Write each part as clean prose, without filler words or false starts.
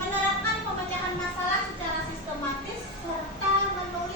Menerapkan pemecahan masalah secara sistematis serta menulis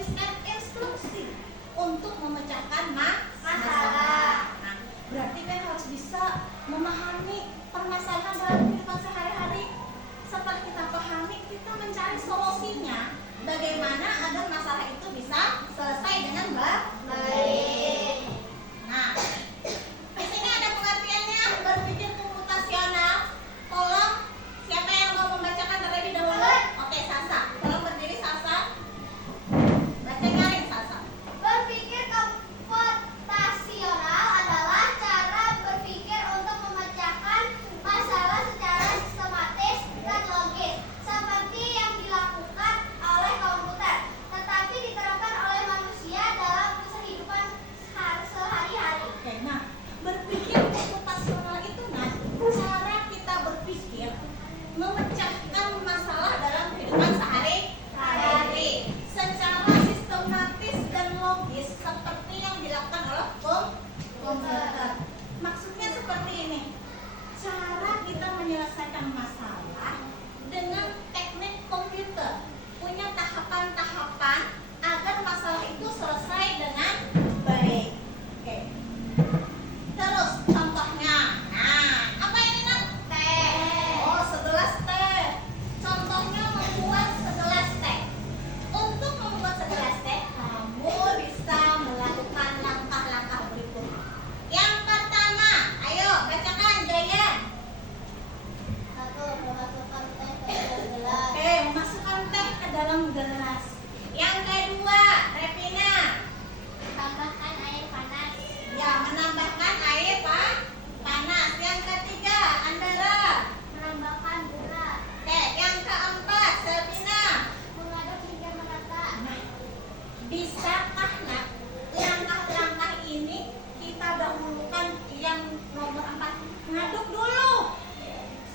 Bisakah nak langkah-langkah ini kita dahulukan yang nomor 4 ngaduk dulu?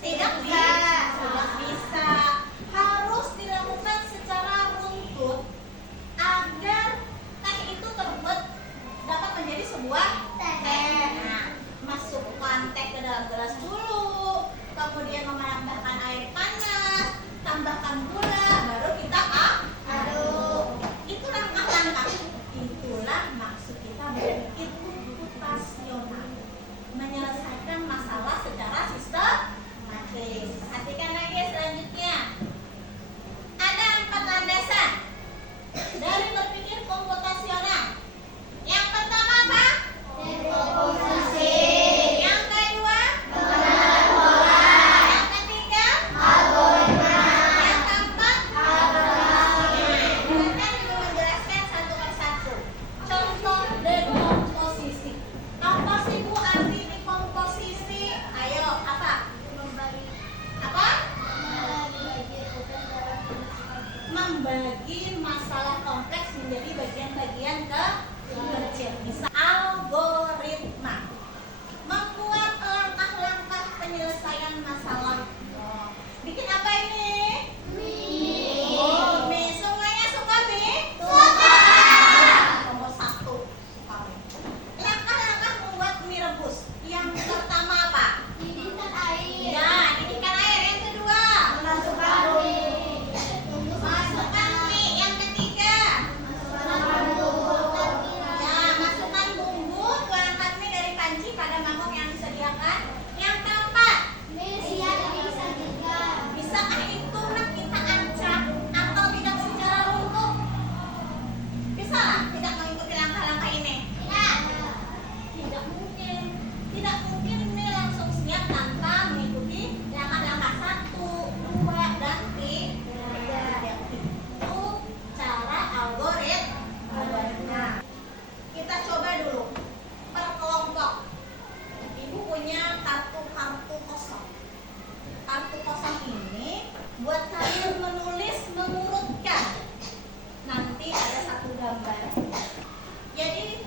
Tidak bisa. Tidak bisa. Harus dilakukan secara runtut agar teh itu terbuat dapat menjadi sebuah teh. Nah, masukkan teh ke dalam gelas dulu, kemudian menambahkan air panas, tambahkan gula, baru kita aduk. Itu langkah-langkah. Itulah maksud kita berpikir komputasional, menyelesaikan masalah secara sistematis. Perhatikan lagi selanjutnya. Ada 4 landasan dari berpikir komputasional. Yang pertama apa? Dekomposisi. Yang kedua? Pengenalan pola. Yang ketiga? Algoritma. Yang keempat? Akselerasi. Silakan Ibu menjelaskan satu persatu. Contoh dekomposisi. Apa sih Bu arti dekomposisi? Ayo, apa? Apa? Membagi masalah kompleks menjadi bagian-bagian kecil. Bisa algoritma. Membuat langkah-langkah penyelesaian masalah. Bikin apa ini? Mie. Oh, mie. Semuanya suka mie? Suka. Nomor 1 suka mie. Langkah-langkah membuat mie rebus. Yang pertama apa? Didihkan air. Ya, didihkan air. Yang kedua? Masukkan mie. Masukkan mie. Yang ketiga? Masukkan bumbu. Ya, masukkan bumbu. Tuangkan mie dari panci pada mangkok yang disediakan. Yang keempat? Mie siap disajikan. Bisakah itu nak kita acak atau tidak secara runtuh? Bisa lah tidak mengikuti langkah-langkah ini? Tidak. Tidak mungkin. Tidak mungkin mie langsung siap tanpa mengikuti langkah-langkah 1, 2, dan 3. Itu cara algoritma. Kita coba dulu per kelompok. Ibu punya kartu-kartu kosong. Kartu kosong ini buat kalian menulis, mengurutkan. Nanti ada satu gambar. Jadi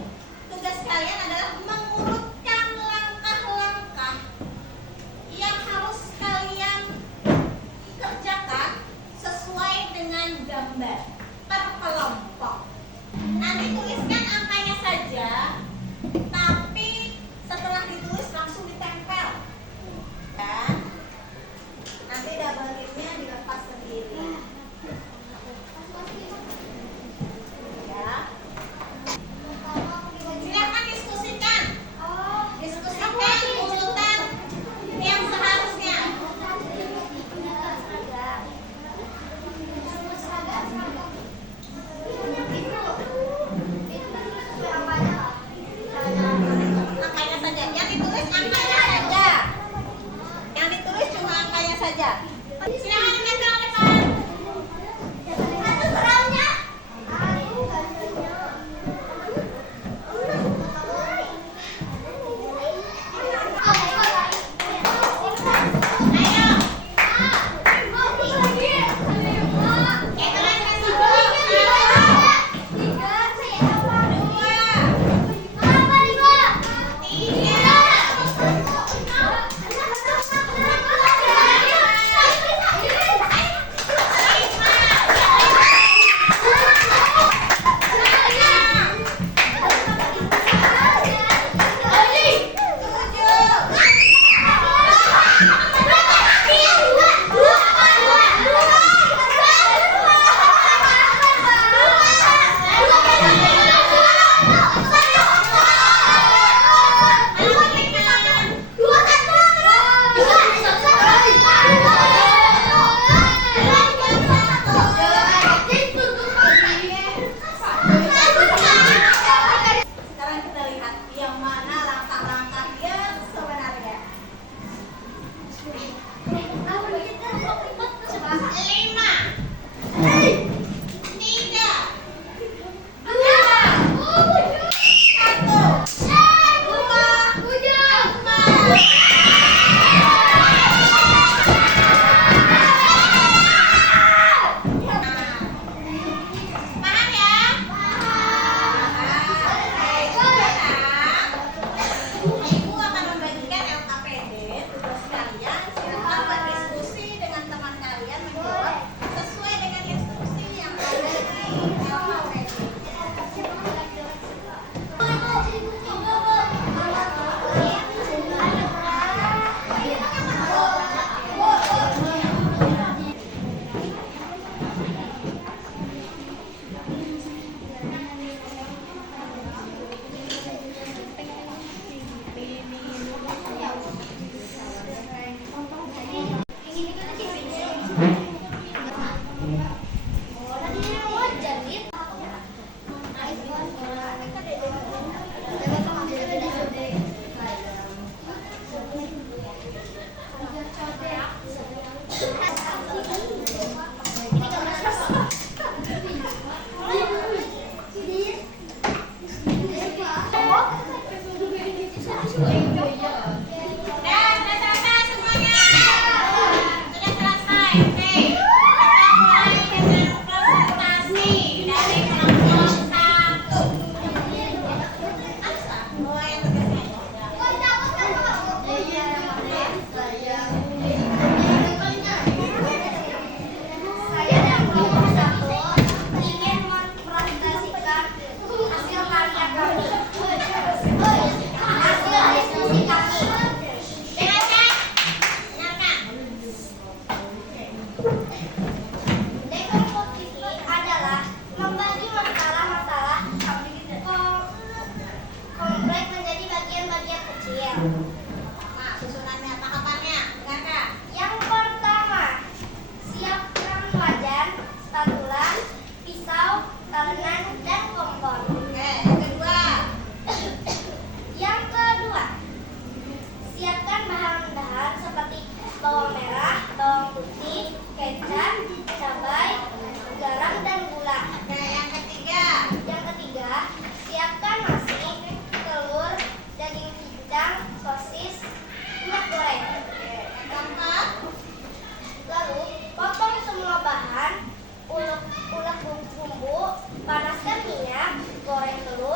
tugas kalian adalah mengurutkan langkah-langkah yang harus kalian kerjakan sesuai dengan gambar per kelompok. Nanti tuliskan angkanya saja, tapi setelah ditulis langsung ditempel. Dan nanti double hitnya dilepas sendiri. Ya. Silakan diskusikan. Diskusikan urutan yang seharusnya. Membagi masalah-masalah kompleks menjadi bagian-bagian kecil. Nah, susunannya, tahapannya, dengarkan. Yang pertama, siapkan wajan, spatula, pisau, talenan, dan kompor. Oke, yang kedua. Yang kedua, siapkan bahan-bahan seperti bawang merah, bawang putih, kecap, cabai, garam, dan gula. Oke, yang ketiga. Yang ketiga, siapkan nasi, telur, daging cincang, sosis, minyak goreng. Yang keempat. Lalu, potong semua bahan, ulek bumbu, panaskan minyak, goreng telur,